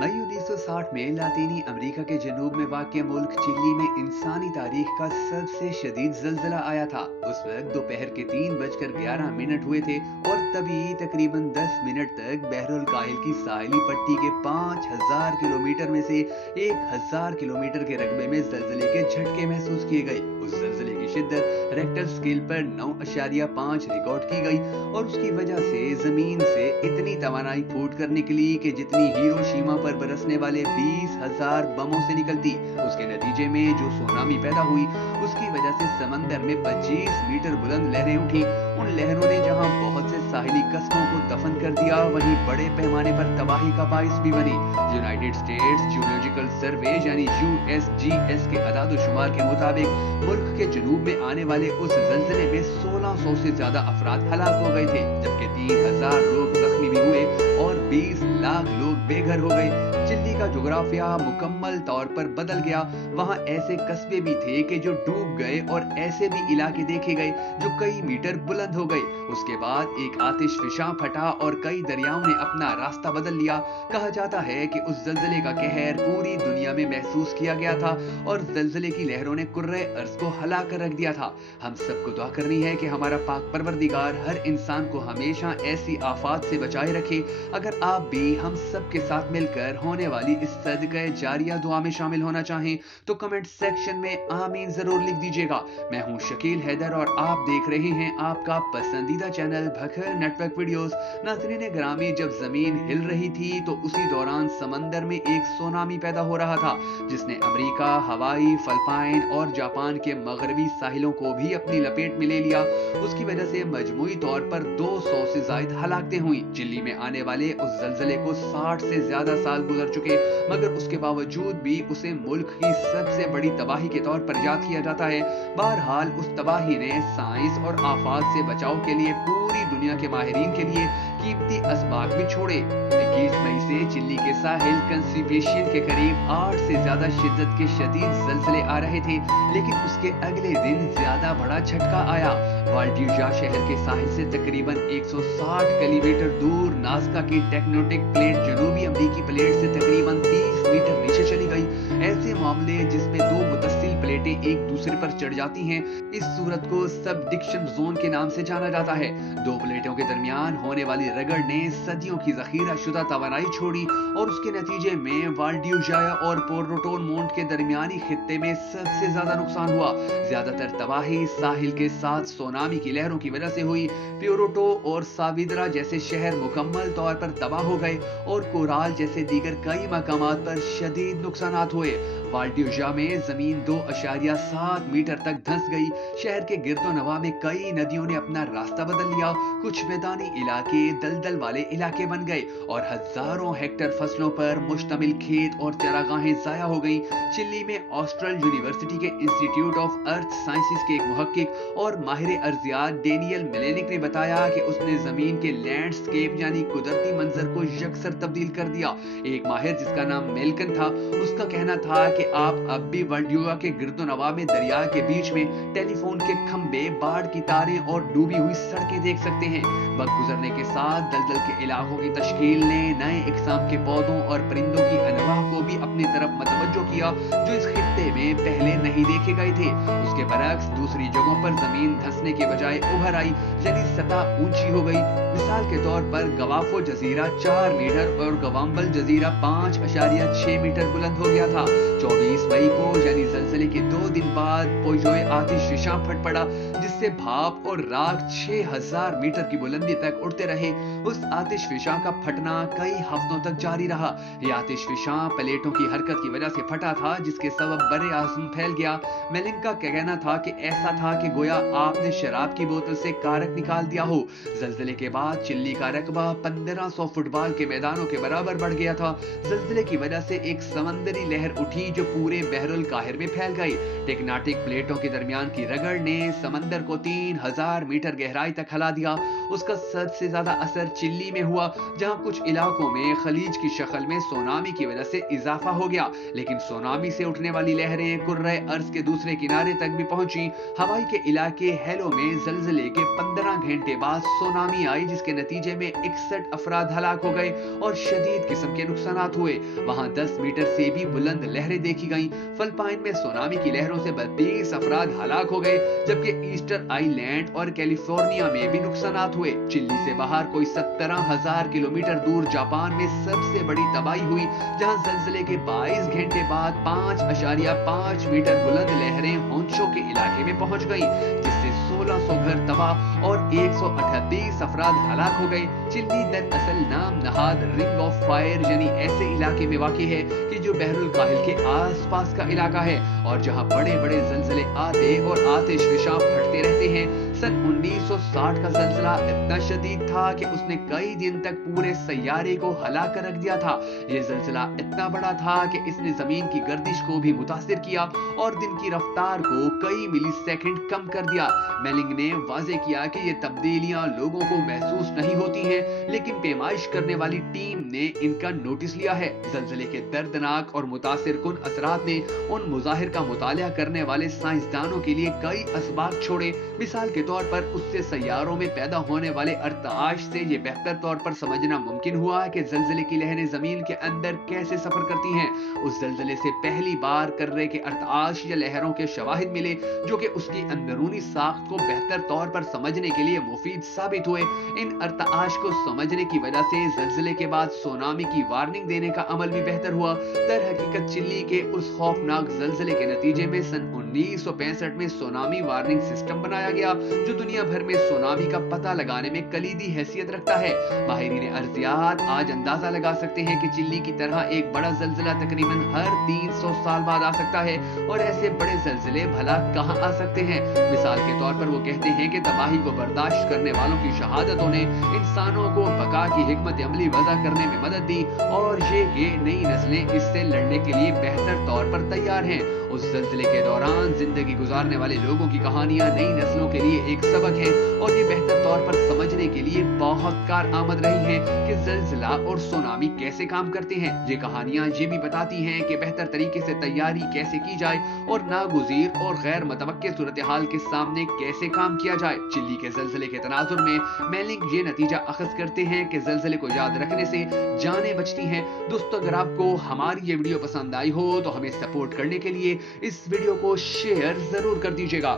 मई 1960 में लातीनी अमेरिका के जनूब में वाक़िए मुल्क चिली में इंसानी तारीख का सबसे शदीद ज़लज़ला आया था। उस वक्त दोपहर के 3:11 हुए थे और तभी तकरीबन 10 मिनट तक बहरुल काहिल की साहिली पट्टी के 5000 किलोमीटर में से 1000 किलोमीटर के रकबे में ज़लज़ले के झटके महसूस किए गए। उस ज़लज़ले की शिद्दत रेक्टर स्केल पर 9.5 रिकॉर्ड की गई और उसकी वजह से ज़मीन से इतनी तवानाई फूट कर निकली कि जितनी हिरोशिमा पर बरसने वाले 20,000 बमों से निकलती। उसके नतीजे में जो सुनामी पैदा हुई उसकी वजह से समंदर में 25 मीटर बुलंद लहरें उठी। उन लहरों ने जहां बहुत से साहिली कस्बों को दफन कर दिया, वहीं बड़े पैमाने पर तबाही का बाइस भी बनी। यूनाइटेड स्टेट्स जियोलॉजिकल सर्वे यानी यूएसजीएस के अदाद-ओ-शुमार के मुताबिक मुल्क के जनूब में आने वाले उस ज़लज़ले में 1600 से ज्यादा अफराद हलाक हो गए थे, जबकि 3000 लोग जख्मी भी हुए और 20 लाख लोग बेघर हो गए। चिली का जोग्राफिया मुकम्मल तौर पर बदल गया। वहां ऐसे कस्बे भी थे कि जो डूब गए और ऐसे भी इलाके देखे गए जो कई मीटर बुलंद हो गए। उसके बाद एक आतिशफिशां फटा और कई दरियाओं ने अपना रास्ता बदल लिया। कहा जाता है कि उस ज़लज़ले का कहर पूरी दुनिया में महसूस किया गया था और ज़लज़ले की लहरों ने कुर्रे अर्ज़ को हिला कर रख दिया था। हम सबको दुआ करनी है कि हमारा पाक परवरदिगार हर इंसान को हमेशा ऐसी आफात से बचाए रखे। अगर आप भी हम सब के साथ मिलकर होने वाली इस सदक़े जारिया दुआ में शामिल होना चाहें तो कमेंट सेक्शन में आमीन जरूर लिख दीजिएगा। मैं हूं शकील हैदर और आप देख रहे हैं आपका पसंदीदा चैनल भखर नेटवर्क वीडियोस। नाज़रीन ग्रामी, जब जमीन हिल रही थी तो उसी दौरान समंदर में एक सुनामी पैदा हो रहा था जिसने अमेरिका, हवाई, फिलिपाइन और जापान के मगरबी साहिलों को भी अपनी लपेट में ले लिया। उसकी वजह से मजमूई तौर पर 200 से ज्यादा हलाकतें हुई। चिली में आने वाले उस ज़लज़ले को 60 से ज्यादा साल गुजर चुके, मगर उसके बावजूद भी उसे मुल्क की सबसे बड़ी तबाही के तौर पर याद किया जाता है। बहरहाल उस तबाही ने साइंस और आफात से बचाव के लिए पूरी दुनिया के माहिरीन के लिए कीमती असबाब भी छोड़े। 21 मई से चिली के साहिल कंसिपिएशन के करीब 8 से ज्यादा शिद्दत के शदीद ज़लज़ले आ रहे थे, लेकिन उसके अगले दिन ज्यादा बड़ा झटका आया। वाल्डियूजा शहर के साहिल से तकरीबन 160 किलोमीटर दूर नाज़का की टेक्टोनिक प्लेट जनूबी अमेरिकी प्लेट से तकरीबन 30 मीटर नीचे चली गई। ऐसे मामले जिसमें दो मुतस्सिल प्लेटें एक दूसरे पर चढ़ जाती हैं, इस सूरत को सबडिक्शन जोन के नाम से जाना जाता है। दो प्लेटों के दरमियान होने वाली रगड़ ने सदियों की जखीरा शुदा तवानाई छोड़ी और उसके नतीजे में वाल्डियूजा और पोर्टो मोंट के दरमियानी खित्ते में सबसे ज्यादा नुकसान हुआ। ज्यादातर तबाही साहिल के साथ सुनामी की लहरों की वजह से हुई। प्योर्टो और साविद्रा जैसे शहर मुकम्मल तौर पर तबाह हो गए और कोराल जैसे दीगर कई मकामात पर शदीद नुकसानात हुए। वाल्डियूजा में जमीन 2.7 मीटर तक धंस गई। शहर के गिरदो नवा में कई नदियों ने अपना रास्ता बदल लिया। कुछ मैदानी इलाके दलदल वाले इलाके बन गए और हजारों हेक्टेयर फसलों पर मुश्तमिल खेत और चरागाहें जाया हो गईं। चिली में ऑस्ट्रल यूनिवर्सिटी के इंस्टीट्यूट ऑफ अर्थ साइंसेस के एक मुहक्किक और माहिर अर्जियात डेनियल मेलेनिक ने बताया कि उसने जमीन के लैंडस्केप यानी कुदरती मंजर को यकसर तब्दील कर दिया। एक माहिर जिसका नाम मेल्कन था, उसका कहना था कि आप अब भी वाल्डियूजा के गिरदो नवा में दरिया के बीच में टेलीफोन के खंबे, बाढ़ की तारें और डूबी हुई सड़कें देख सकते हैं। वक्त गुजरने के साथ दलदल के इलाकों की तश्कील ने नए इकसाम के पौधों और परिंदों की अनवाह को भी अपनी तरफ मतवज्जो किया जो इस खित्ते में पहले नहीं देखे गए थे। उसके बरक्स दूसरी जगहों पर जमीन धंसने के बजाय उभर आई, यानी सतह ऊंची हो गई। मिसाल के तौर पर गवाफो जजीरा 4 मीटर और गवाम्बल जजीरा 5.6 मीटर बुलंद हो गया था। 24 मई को यानी ज़लज़ले के 2 दिन बाद पोजोए आतिशफिशां फट पड़ा जिससे भाप और राख 6000 मीटर की बुलंदी तक उड़ते रहे। उस आतिशफिशां का फटना कई हफ्तों तक जारी रहा। यह आतिशफिशां प्लेटों की हरकत की वजह से फटा था जिसके सबब बड़े आज़म फैल गया। मेलिंग का कहना था कि ऐसा था कि गोया आपने शराब की बोतल से कारक निकाल दिया हो। ज़लज़ले के बाद चिली का रकबा 1500 फुटबॉल के मैदानों के बराबर बढ़ गया था। ज़लज़ले की वजह से एक समंदरी लहर उठी जो पूरे बहरुल काहिर में फैल गई। टेक्टोनिक प्लेटों के दरमियान की रगड़ ने समंदर को 3000 मीटर गहराई तक हिला दिया। उसका सबसे ज्यादा असर चिल्ली में हुआ, जहां कुछ इलाकों में खलीज की शक्ल में सुनामी की वजह से इजाफा हो गया। लेकिन सुनामी से उठने वाली लहरें कुर्रे अर्ज के दूसरे किनारे तक भी पहुंची। हवाई के इलाके हेलो में जल्जले के 15 घंटे बाद सुनामी आई, जिसके नतीजे में 61 अफराद हलाक हो गए और शदीद किस्म के नुकसानात हुए। वहां 10 मीटर से भी बुलंद लहरें देखी गईं। फिलिपाइन में सुनामी की लहरों से 32 अफराद हलाक हो गए, जबकि ईस्टर आइलैंड और कैलिफोर्निया में भी नुकसानात हुए। चिल्ली से बाहर कोई 17,000 किलोमीटर दूर जापान में सबसे बड़ी तबाही हुई, जहां जल्जले के 22 घंटे बाद 5.5 मीटर बुलंद लहरें होंशो के इलाके में पहुंच गईं, जिससे 1600 घर तबाह और 138 अफराद हलाक हो गए। चिल्ली दरअसल नाम नहाद रिंग ऑफ फायर यानी ऐसे इलाके में वाक़ई है कि जो बहरुल काहिल के आसपास का इलाका है और जहां बड़े बड़े जल्जले आते और आतिश फिशां फटते रहते हैं। सन 1960 का जल्जला इतना शदीद था कि उसने कई दिन तक पूरे सैयारे को हिला कर रख दिया था। यह जल्जला इतना बड़ा था कि इसने जमीन की गर्दिश को भी मुतासिर किया और दिन की रफ्तार को कई मिलीसेकंड कम कर दिया। मेलिंग ने वाजे किया कि ये तब्दीलियां लोगों को महसूस नहीं होती हैं, लेकिन पैमाइश करने वाली टीम ने इनका नोटिस लिया है। जल्जले के दर्दनाक और मुतासिर कुन असरात ने उन मुजाहिर का मुतालिया करने वाले साइंसदानों के लिए कई असबाब छोड़े। मिसाल के तौर पर उससे सैयारों में पैदा होने वाले अर्ताश से ये बेहतर तौर पर समझना मुमकिन हुआ कि जल्जले की लहरें जमीन के अंदर कैसे सफर करती हैं। उस जल्जले से पहली बार कर्रे के अर्ताश या लहरों के शवाहिद मिले, जो कि उसकी अंदरूनी साख्त को बेहतर तौर पर समझने के लिए मुफीद साबित हुए। इन अर्ताश को समझने की वजह से जल्जले के बाद सुनामी की वार्निंग देने का अमल भी बेहतर हुआ। दर हकीकत चिल्ली के उस खौफनाक जल्जले के नतीजे में सन 1965 में सुनामी वार्निंग सिस्टम बनाया गया, जो दुनिया भर में सुनामी का पता लगाने में कलीदी हैसियत रखता है। माहिरीन अर्जियात आज अंदाजा लगा सकते हैं कि चिल्ली की तरह एक बड़ा जल्जला तकरीबन हर 300 साल बाद आ सकता है, और ऐसे बड़े जल्जले भला कहां आ सकते हैं। मिसाल के तौर पर वो कहते हैं कि तबाही को बर्दाश्त करने वालों की शहादतों ने इंसानों को बका की हिकमत अमली वज़ा करने में मदद दी, और ये कि नई नस्लें इससे लड़ने के लिए बेहतर तौर पर तैयार हैं। उस जल्जले के दौरान जिंदगी गुजारने वाले लोगों की कहानियां नई नस्लों के लिए एक सबक है, और ये बेहतर तौर पर समझने के लिए बहुत कारआमद रही है कि जल्जला और सुनामी कैसे काम करते हैं। ये कहानियां ये भी बताती हैं कि बेहतर तरीके से तैयारी कैसे की जाए और नागुज़ीर और गैर मुतवक्किल सूरत हाल के सामने कैसे काम किया जाए। चिल्ली के जल्जले के तनाजुर में मेलिंग ये नतीजा अखज़ करते हैं कि जल्जले को याद रखने से जानें बचती हैं। दोस्तों, अगर आपको हमारी ये वीडियो पसंद आई हो तो हमें सपोर्ट करने के लिए इस वीडियो को शेयर जरूर कर दीजिएगा।